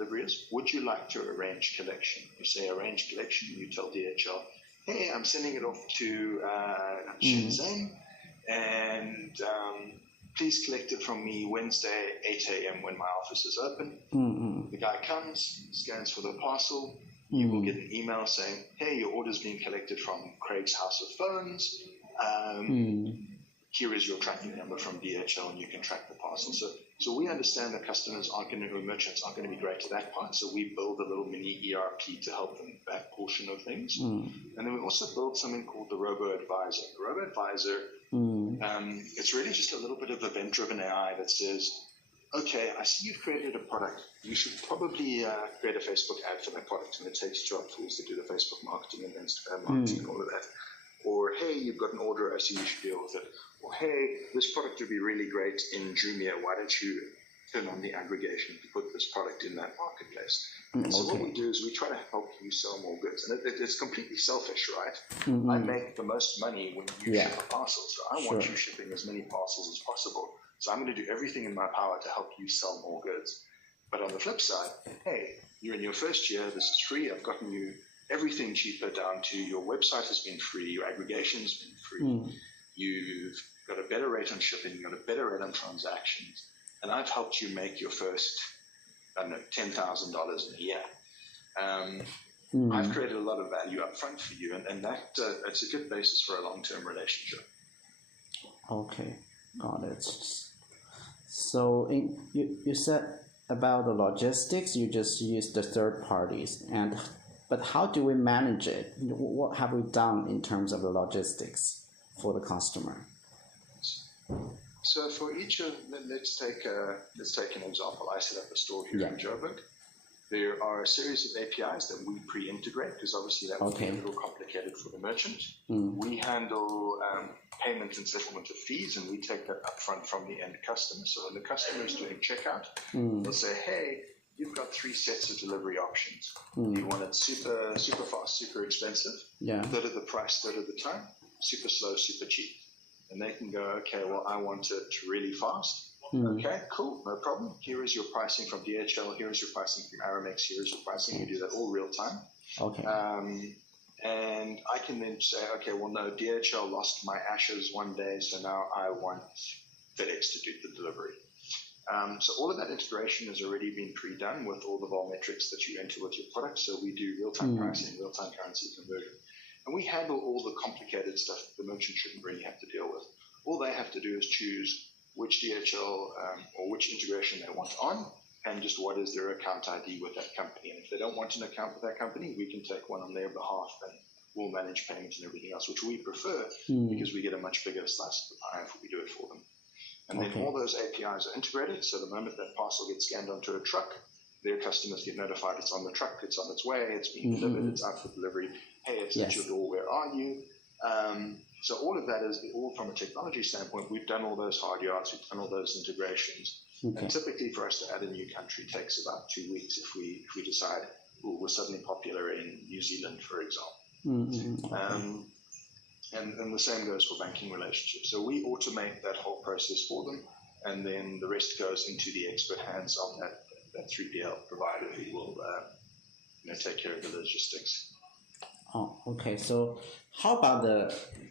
delivery is, would you like to arrange collection? You say arrange collection, you tell DHL, hey, I'm sending it off to Shenzhen, and please collect it from me Wednesday, 8 a.m. when my office is open. The guy comes, scans for the parcel. You will get an email saying, hey, your order's being collected from Craig's House of Phones. Here is your tracking number from DHL, and you can track the parcel. So we understand that merchants aren't going to be great at that part. So we build a little mini ERP to help them with that portion of things. And then we also build something called the Robo-Advisor. The Robo-Advisor, it's really just a little bit of event-driven AI that says, okay, I see you've created a product. You should probably create a Facebook ad for that product, and it takes you to our tools to do the Facebook marketing and Instagram marketing and all of that. Or, hey, you've got an order, I see you should deal with it. Or, hey, this product would be really great in Jumia. Why don't you turn on the aggregation to put this product in that marketplace? So what we do is we try to help you sell more goods. And it's completely selfish, right? I make the most money when you ship a parcel. So I want you shipping as many parcels as possible. So I'm going to do everything in my power to help you sell more goods. But on the flip side, hey, you're in your first year, this is free. I've gotten you everything cheaper down to your website has been free, your aggregation has been free. You've got a better rate on shipping, you've got a better rate on transactions. And I've helped you make your first, I don't know, $10,000 in a year. I've created a lot of value up front for you, and that it's a good basis for a long-term relationship. Okay, got it. So you said about the logistics, you just use the third parties, but how do we manage it? What have we done in terms of the logistics for the customer? So for each of, let's take an example. I set up a store here in Joburg. There are a series of APIs that we pre-integrate because obviously that would be a little complicated for the merchant. We handle payment and settlement of fees, and we take that upfront from the end customer. So when the customer is doing checkout, they'll say, hey, you've got 3 sets of delivery options. You want it super fast, super expensive, third of the price, third of the time, super slow, super cheap. And they can go, okay, well, I want it really fast. Okay, cool, no problem. Here is your pricing from DHL. Here is your pricing from Aramex. Here is your pricing. You do that all real time. Okay. And I can then say, okay, well, no, DHL lost my ashes one day, so now I want FedEx to do the delivery. So all of that integration has already been pre-done with all the vol metrics that you enter with your product. So we do real-time pricing, real-time currency conversion. And we handle all the complicated stuff that the merchant shouldn't really have to deal with. All they have to do is choose which DHL or which integration they want on, and just what is their account ID with that company. And if they don't want an account with that company, we can take one on their behalf, and we'll manage payments and everything else, which we prefer because we get a much bigger slice of the pie if we do it for them. And then all those APIs are integrated, so the moment that parcel gets scanned onto a truck, their customers get notified it's on the truck, it's on its way, it's being delivered, it's out for delivery. Hey, it's at your door, where are you? So all of that is all from a technology standpoint. We've done all those hard yards, we've done all those integrations. And typically for us to add a new country takes about 2 weeks if we decide we're suddenly popular in New Zealand, for example. And the same goes for banking relationships. So we automate that whole process for them, and then the rest goes into the expert hands of that 3PL provider who will take care of the logistics. Oh, okay. So how about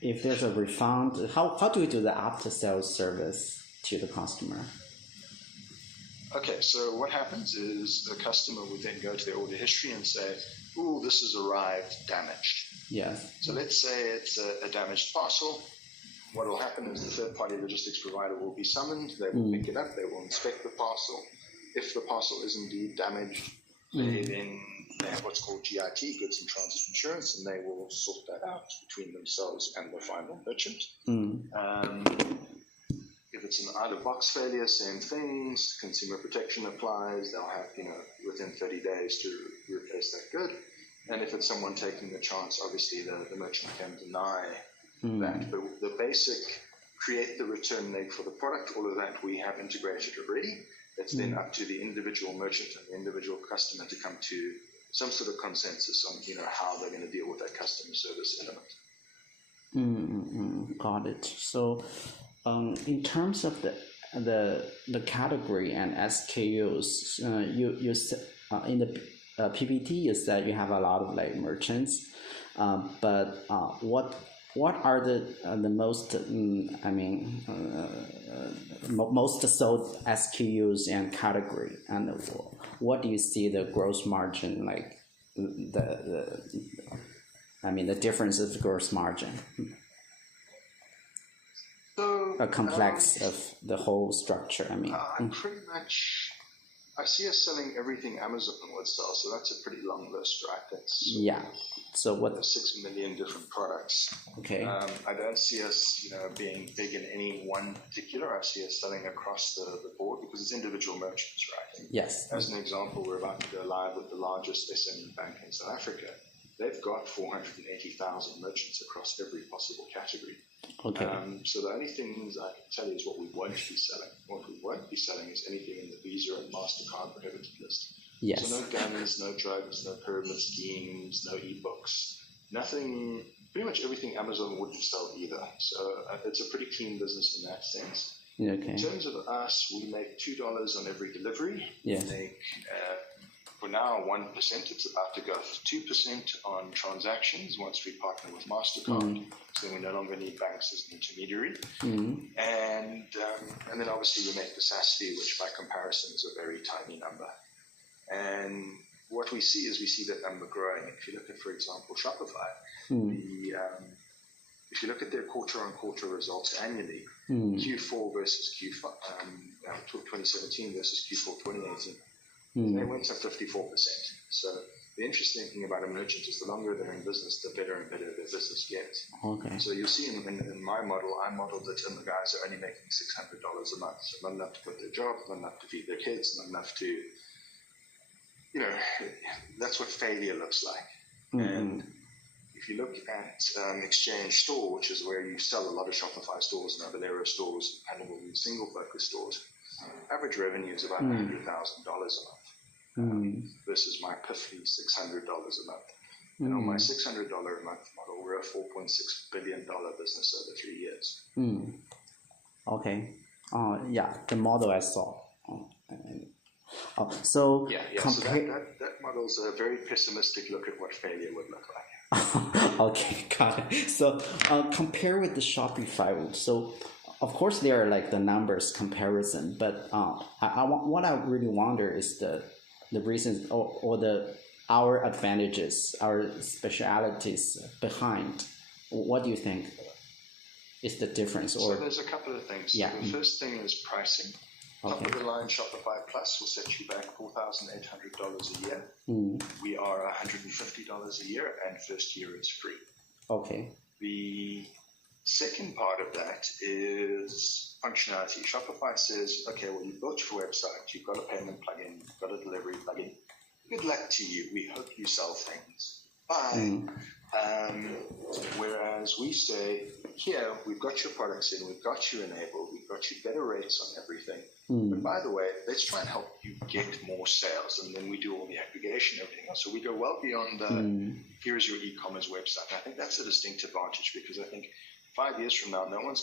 if there's a refund, how do we do the after-sales service to the customer? Okay, so what happens is the customer would then go to their order history and say, "Ooh, this has arrived damaged." Yes. So let's say it's a damaged parcel. What will happen is the third-party logistics provider will be summoned. They will pick it up. They will inspect the parcel. If the parcel is indeed damaged, they have what's called GIT, Goods in Transit Insurance, and they will sort that out between themselves and the final merchant. If it's an out-of-box failure, same things. Consumer protection applies. They'll have, within 30 days to replace that good. And if it's someone taking the chance, obviously the merchant can deny that. But the basic create the return leg for the product, all of that we have integrated already. It's then up to the individual merchant and the individual customer to come to some sort of consensus on how they're going to deal with that customer service element. Got it. So in terms of the category and SKUs, in the PPT you said you have a lot of like merchants, but what are the most most sold SKUs and category, and what do you see the gross margin like the difference of gross margin? So A complex of the whole structure. pretty much, I see us selling everything Amazon would sell, so that's a pretty long list, right? That's Yeah. So what? 6 million different products. Okay. I don't see us, being big in any one particular. I see us selling across the board because it's individual merchants, right? Yes. As an example, we're about to go live with the largest SME bank in South Africa. They've got 480,000 merchants across every possible category. Okay. So the only things I can tell you is what we won't be selling. What we won't be selling is anything in the Visa and MasterCard prohibited list. Yes. So no guns, no drugs, no pyramid schemes, no ebooks, nothing, pretty much everything Amazon wouldn't sell either. So it's a pretty clean business in that sense. Okay. In terms of us, we make $2 on every delivery. Yes. We make, for now, 1%. It's about to go for 2% on transactions once we partner with MasterCard. So we no longer need banks as an intermediary. And then obviously we make the SaaS fee, which by comparison is a very tiny number. And what we see is that number growing. If you look at, for example, Shopify, if you look at their quarter-on-quarter results annually, Q4 versus Q5, 2017 versus Q4 2018, they went up 54%. So the interesting thing about a merchant is the longer they're in business, the better and better their business gets. Okay. So you'll see in my model, I modeled it, and the guys are only making $600 a month. So not enough to quit their job, not enough to feed their kids, not enough to, that's what failure looks like. And if you look at Exchange Store, which is where you sell a lot of Shopify stores and Avalero stores, and all these single focus stores, average revenue is about $100,000 a month versus my piffy $600 a month. And on my $600 a month model, we're a $4.6 billion business over 3 years. Okay. Yeah, the model I saw. So yeah. So that model's a very pessimistic look at what failure would look like. Okay, got it. So compare with the Shopify. So of course there are like the numbers comparison, but what I really wonder is the reasons or our advantages, our specialities behind. What do you think is the difference? So there's a couple of things. Yeah. The first thing is pricing. Okay. Top of the line Shopify Plus will set you back $4,800 a year. We are $150 a year, and first year it's free. Okay. The second part of that is functionality. Shopify says, okay, well, you've built your website, you've got a payment plugin, you've got a delivery plugin. Good luck to you. We hope you sell things. Bye. Whereas we say, here, we've got your products in, we've got you enabled, we've got you better rates on everything. But by the way, let's try and help you get more sales. And then we do all the aggregation, everything else. So we go well beyond here's your e-commerce website. And I think that's a distinct advantage, because I think 5 years from now, you're going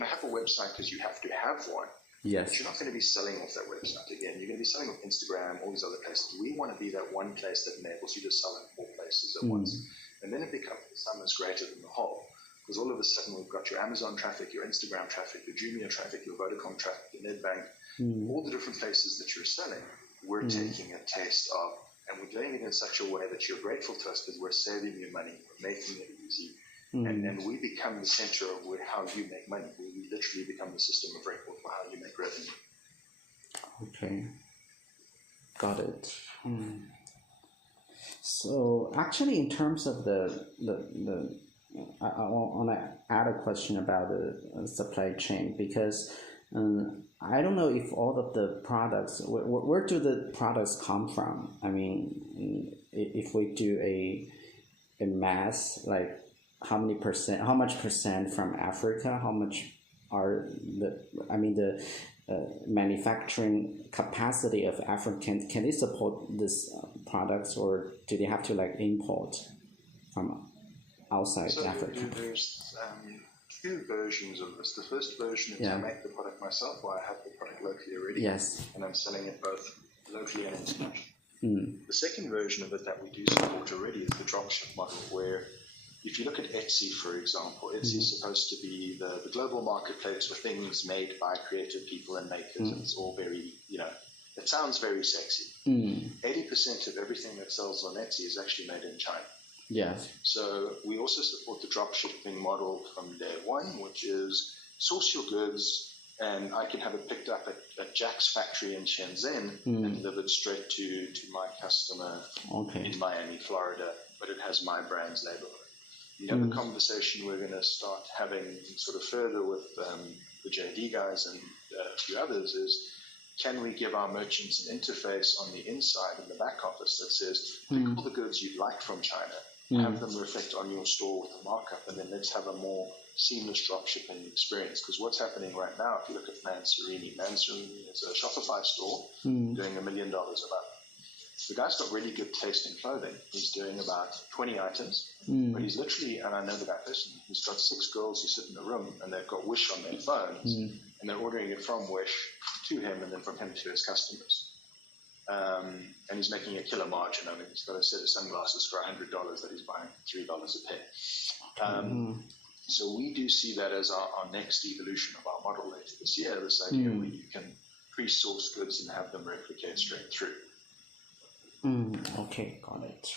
to have a website because you have to have one. Yes. But you're not going to be selling off that website again. You're going to be selling off Instagram, all these other places. We want to be that one place that enables you to sell in 4 places at once. And then it becomes the sum is greater than the whole. Because all of a sudden we've got your Amazon traffic, your Instagram traffic, your Jumia traffic, your Vodacom traffic, your Nedbank, all the different places that you're selling, we're taking a taste of, and we're doing it in such a way that you're grateful to us because we're saving you money, we're making it easy. And we become the center of how you make money. We literally become the system of record for how you make revenue. Okay, got it. So actually, in terms of I want to add a question about the supply chain, because I don't know if all of the products, where do the products come from? I mean, if we do a mass, like how much percent from Africa, how much are the manufacturing capacity of Africa, can they support these products, or do they have to like import from outside Africa? There's 2 versions of this. The first version is I make the product myself, or I have the product locally already. Yes. And I'm selling it both locally and internationally. The second version of it that we do support already is the dropship model, where if you look at Etsy, for example, Etsy is supposed to be the global marketplace for things made by creative people and makers, and it's all very, it sounds very sexy. 80% of everything that sells on Etsy is actually made in China. Yes. So we also support the dropshipping model from day one, which is source your goods, and I can have it picked up at Jack's factory in Shenzhen and delivered straight to my customer in Miami, Florida, but it has my brand's label on it. The other conversation we're going to start having sort of further with the JD guys and a few others is, can we give our merchants an interface on the inside in the back office that says, pick all the goods you'd like from China, have them reflect on your store with a markup, and then let's have a more seamless dropshipping experience. Because what's happening right now, if you look at Mansorini is a Shopify store doing $1 million a month. The guy's got really good taste in clothing. He's doing about 20 items, but he's literally, and I know the guy personally, he's got 6 girls who sit in the room and they've got Wish on their phones, and they're ordering it from Wish to him and then from him to his customers. And he's making a killer margin. I mean, he's got a set of sunglasses for $100 that he's buying $3 a pair. So we do see that as our next evolution of our model later this year, this idea where you can pre-source goods and have them replicate straight through. Okay, got it.